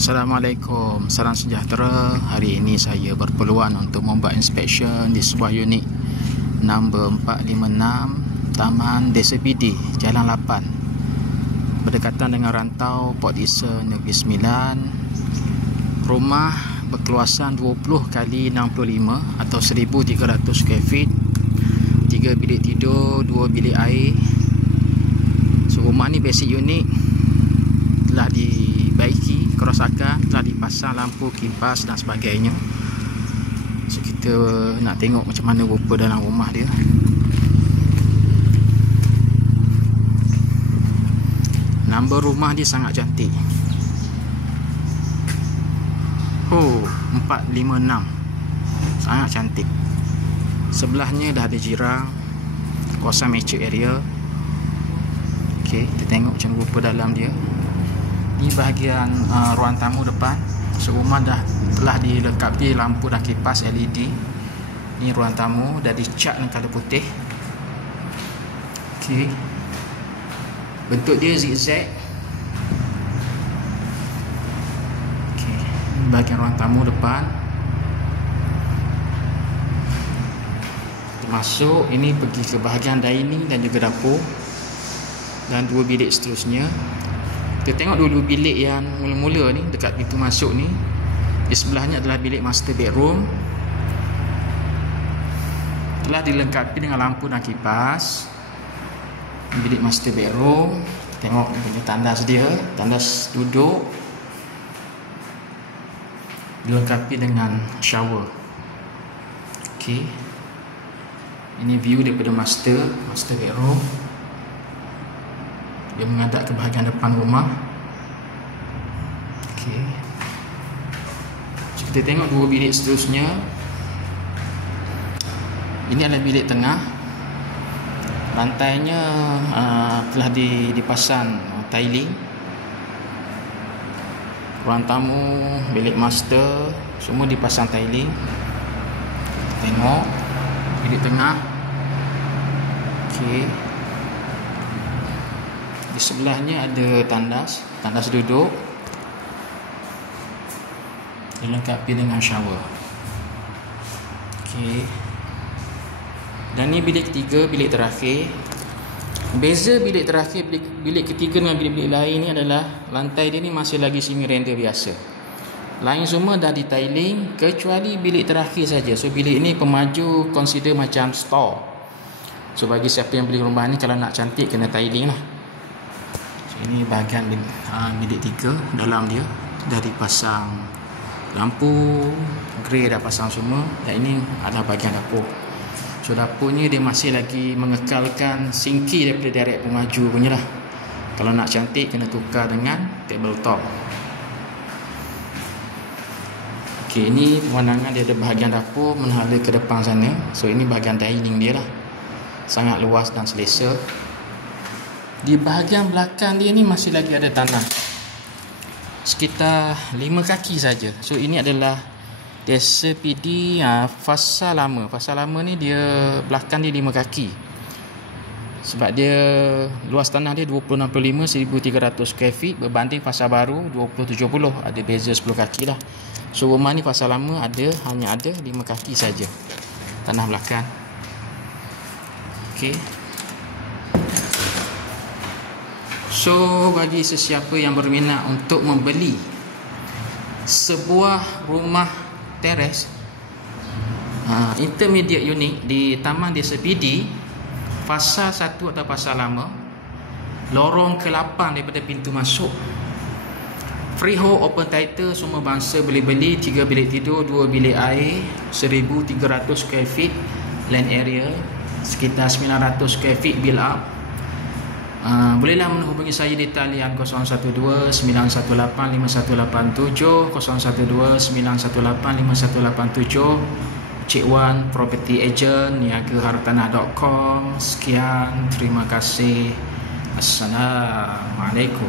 Assalamualaikum, salam sejahtera. Hari ini saya berpeluang untuk membuat inspection di sebuah unit nombor 456 Taman Desa Pidi, Jalan 8, berdekatan dengan rantau Port Dickson Negeri Sembilan. Rumah berkeluasan 20x65 atau 1300 square feet, 3 bilik tidur, 2 bilik air. So, rumah ni basic unit, telah dibaiki kerosakan, telah dipasang lampu, kipas dan sebagainya. So, kita nak tengok macam mana rupa dalam rumah dia. Nombor rumah dia sangat cantik. 456, sangat cantik. Sebelahnya dah ada jirang, kawasan mature area. Okey, kita tengok macam rupa dalam dia. Di bahagian ruang tamu depan, so rumah telah dilengkapi lampu dan kipas LED. Ni ruang tamu dah dicat dengan color putih. Okey, bentuk dia zigzag. Okey, ni bahagian ruang tamu depan. Masuk, ini pergi ke bahagian dining dan juga dapur, dan 2 bilik seterusnya. Kita tengok dulu bilik yang mula-mula ni, dekat pintu masuk ni. Di sebelahnya adalah bilik master bedroom, telah dilengkapi dengan lampu dan kipas. Bilik master bedroom, tengok punya tandas dia, tandas duduk, dilengkapi dengan shower. Okey, ini view daripada master bedroom. Dia menghadap ke bahagian depan rumah. Okey, kita tengok 2 bilik seterusnya. Ini adalah bilik tengah. Lantainya telah dipasang tiling. Ruang tamu, bilik master, semua dipasang tiling. Tengok bilik tengah. Okey, di sebelahnya ada tandas duduk, dilengkapi dengan shower. Okey, dan ni bilik ketiga, bilik terakhir. Beza bilik terakhir, bilik ketiga dengan bilik-bilik lain ni adalah lantai dia ni masih lagi semi render biasa. Lain semua dah di tiling kecuali bilik terakhir saja. So bilik ni pemaju consider macam store. So bagi siapa yang beli rumah ni, kalau nak cantik kena tiling lah. Ini bahagian bilik 3. Dalam dia dah dipasang lampu, grey dah pasang semua. Dan ini adalah bahagian dapur. So dapurnya dia masih lagi mengekalkan sinki daripada direct pemaju punya lah. Kalau nak cantik kena tukar dengan tabletop. Okey, ini pemandangan dia, ada bahagian dapur menhala ke depan sana. So ini bahagian dining dia lah, sangat luas dan selesa. Di bahagian belakang dia ni masih lagi ada tanah, sekitar 5 kaki saja. So ini adalah Desa Pidi fasa lama. Fasa lama ni dia belakang dia 5 kaki. Sebab dia luas tanah dia 2065 1300 square feet berbanding fasa baru 2070, ada beza 10 kaki lah. So rumah ni fasa lama hanya ada 5 kaki saja tanah belakang. Okey, so bagi sesiapa yang berminat untuk membeli sebuah rumah teres intermediate unit di Taman Desa Pidi, fasa 1 atau fasa lama, lorong ke-8 daripada pintu masuk, freehold open title, semua bangsa boleh beli, 3 bilik tidur, 2 bilik air, 1300 square feet land area, sekitar 900 square feet build up. Bolehlah menghubungi saya di talian 012-918-5187, 012-918-5187. Cik Wan Property Agent, niagahartanah.com. Sekian, terima kasih. Assalamualaikum.